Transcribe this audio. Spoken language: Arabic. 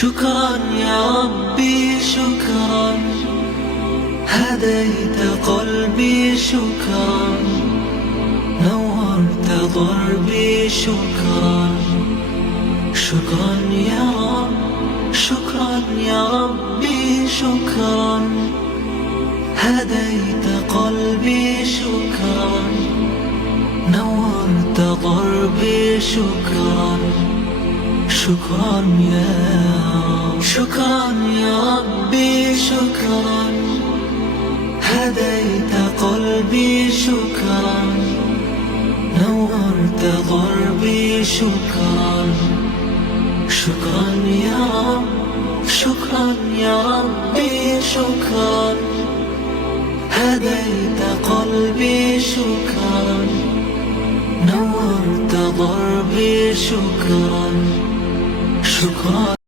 شكرا يا ربي شكرا، هديت قلبي شكرا، نورت ضربي شكرا. شكرا يا رب، شكرا يا ربي شكرا، هديت قلبي شكرا، نورت ضربي شكرا. شكرا يا رب، شكرا يا ربي شكرا، هديت قلبي شكرا، نورت ضربي شكرا. شكرا يا رب، شكرا يا ربي شكرا، هديت قلبي شكرا، نورت ضربي شكرا. شكرا.